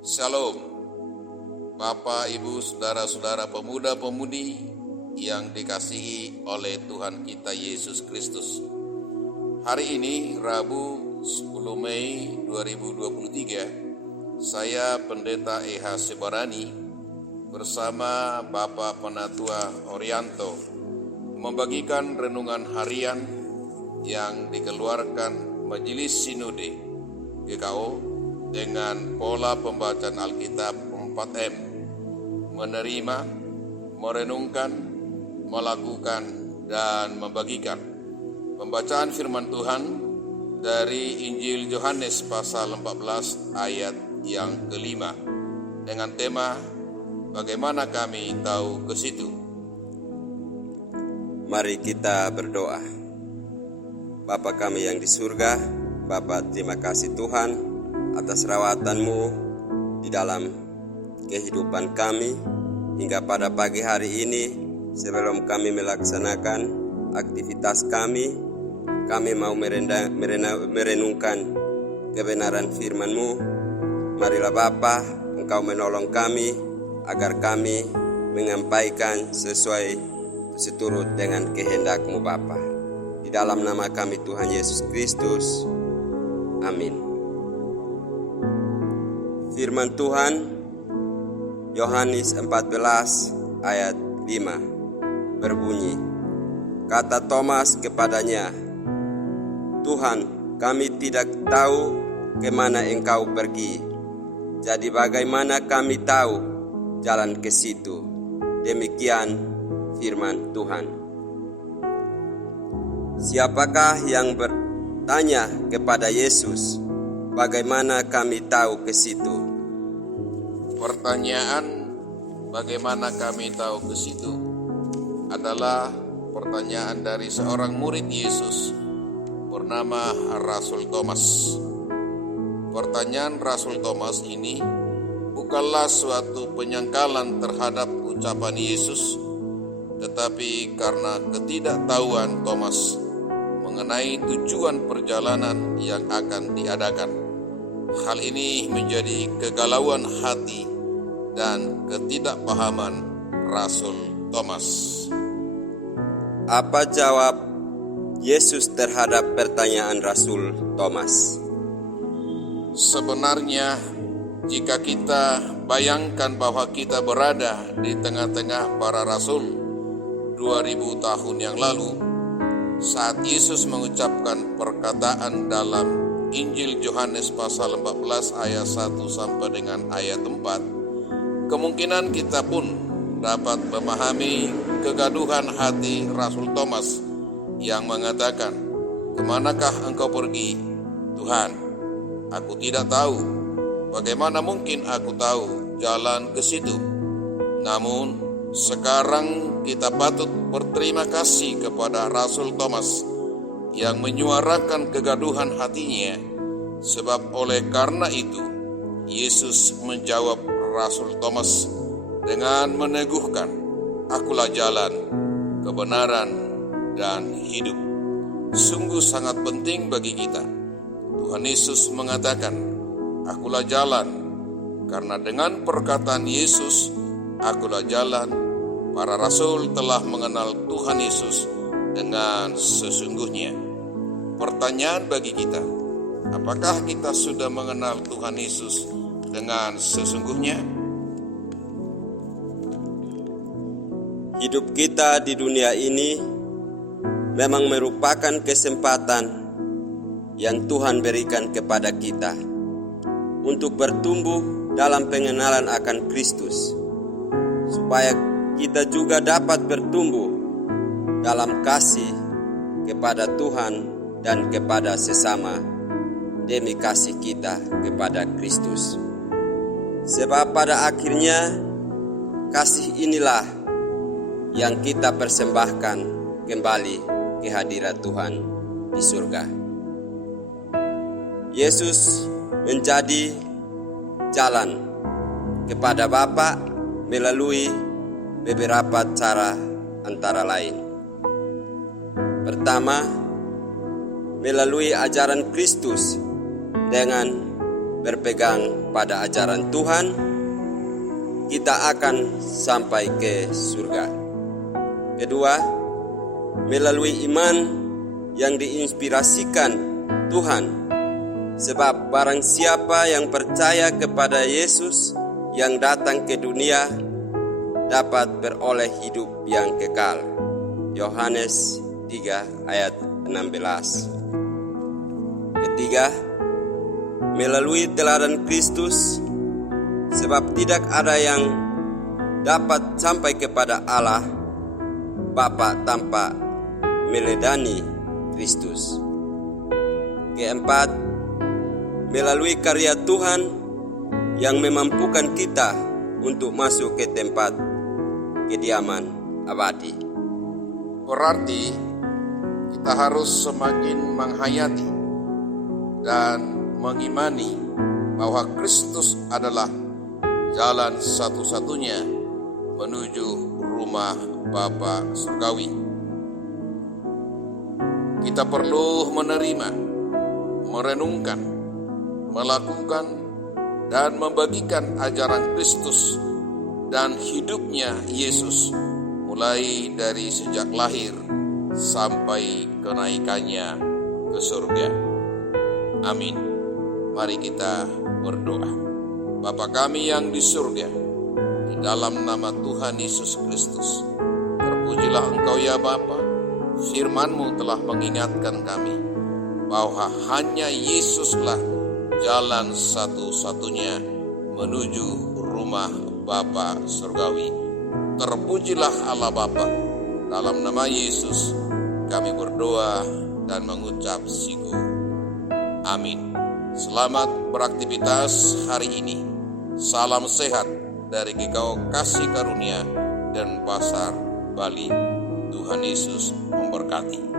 Shalom, Bapak, Ibu, Saudara-saudara pemuda-pemudi yang dikasihi oleh Tuhan kita Yesus Kristus. Hari ini Rabu 10 Mei 2023, saya Pendeta E.H. Sebarani bersama Bapak Penatua Orianto membagikan renungan harian yang dikeluarkan Majelis Sinode GKO dengan pola pembacaan Alkitab 4M, menerima, merenungkan, melakukan, dan membagikan. Pembacaan firman Tuhan dari Injil Yohanes pasal 14 ayat yang kelima dengan tema bagaimana kami tahu ke situ. Mari kita berdoa. Bapa kami yang di surga, Bapa, terima kasih Tuhan atas rawatan-Mu di dalam kehidupan kami hingga pada pagi hari ini. Sebelum kami melaksanakan aktivitas kami mau merenungkan kebenaran firman-Mu. Marilah Bapa, Engkau menolong kami agar kami menyampaikan seturut dengan kehendak-Mu Bapa. Di dalam nama kami Tuhan Yesus Kristus. Amin. Firman Tuhan Yohanes 14 ayat 5 berbunyi, kata Thomas kepadanya, Tuhan, kami tidak tahu kemana Engkau pergi, jadi bagaimana kami tahu jalan ke situ? Demikian firman Tuhan. Siapakah yang bertanya kepada Yesus, bagaimana kami tahu ke situ? Pertanyaan bagaimana kami tahu ke situ adalah pertanyaan dari seorang murid Yesus bernama Rasul Thomas. Pertanyaan Rasul Thomas ini bukanlah suatu penyangkalan terhadap ucapan Yesus, tetapi karena ketidaktahuan Thomas mengenai tujuan perjalanan yang akan diadakan. Hal ini menjadi kegalauan hati dan ketidakpahaman Rasul Thomas. Apa jawab Yesus terhadap pertanyaan Rasul Thomas? Sebenarnya jika kita bayangkan bahwa kita berada di tengah-tengah para rasul 2000 tahun yang lalu, saat Yesus mengucapkan perkataan dalam Injil Yohanes pasal 14 ayat 1 sampai dengan ayat 4, kemungkinan kita pun dapat memahami kegaduhan hati Rasul Thomas yang mengatakan, kemanakah engkau pergi, Tuhan? Aku tidak tahu. Bagaimana mungkin aku tahu jalan ke situ? Namun, sekarang kita patut berterima kasih kepada Rasul Thomas yang menyuarakan kegaduhan hatinya, sebab oleh karena itu, Yesus menjawab Rasul Thomas dengan meneguhkan, akulah jalan, kebenaran, dan hidup. Sungguh sangat penting bagi kita. Tuhan Yesus mengatakan, akulah jalan, karena dengan perkataan Yesus, akulah jalan, para rasul telah mengenal Tuhan Yesus dengan sesungguhnya. Pertanyaan bagi kita, apakah kita sudah mengenal Tuhan Yesus dengan sesungguhnya? Hidup kita di dunia ini memang merupakan kesempatan yang Tuhan berikan kepada kita untuk bertumbuh dalam pengenalan akan Kristus, supaya kita juga dapat bertumbuh dalam kasih kepada Tuhan dan kepada sesama demi kasih kita kepada Kristus. Sebab pada akhirnya kasih inilah yang kita persembahkan kembali ke hadirat Tuhan di surga. Yesus menjadi jalan kepada Bapa melalui beberapa cara antara lain. Pertama, melalui ajaran Kristus dengan berpegang pada ajaran Tuhan, kita akan sampai ke surga. Kedua, melalui iman yang diinspirasikan Tuhan, sebab barang siapa yang percaya kepada Yesus yang datang ke dunia dapat beroleh hidup yang kekal. Yohanes 3 ayat 16. Ketiga, melalui teladan Kristus, sebab tidak ada yang dapat sampai kepada Allah Bapa tanpa meneladani Kristus. Keempat, melalui karya Tuhan yang memampukan kita untuk masuk ke tempat kediaman abadi. Berarti kita harus semakin menghayati dan mengimani bahwa Kristus adalah jalan satu-satunya menuju rumah Bapa surgawi. Kita perlu menerima, merenungkan, melakukan, dan membagikan ajaran Kristus dan hidupnya Yesus mulai dari sejak lahir sampai kenaikannya ke surga. Amin. Mari kita berdoa. Bapa kami yang di surga, di dalam nama Tuhan Yesus Kristus, terpujilah Engkau ya Bapa. Firman-Mu telah mengingatkan kami bahwa hanya Yesuslah jalan satu-satunya menuju rumah Bapa surgawi. Terpujilah Allah Bapa. Dalam nama Yesus kami berdoa dan mengucap syukur. Amin. Selamat beraktivitas hari ini. Salam sehat dari GKO Kasih Karunia dan Pasar Bali. Tuhan Yesus memberkati.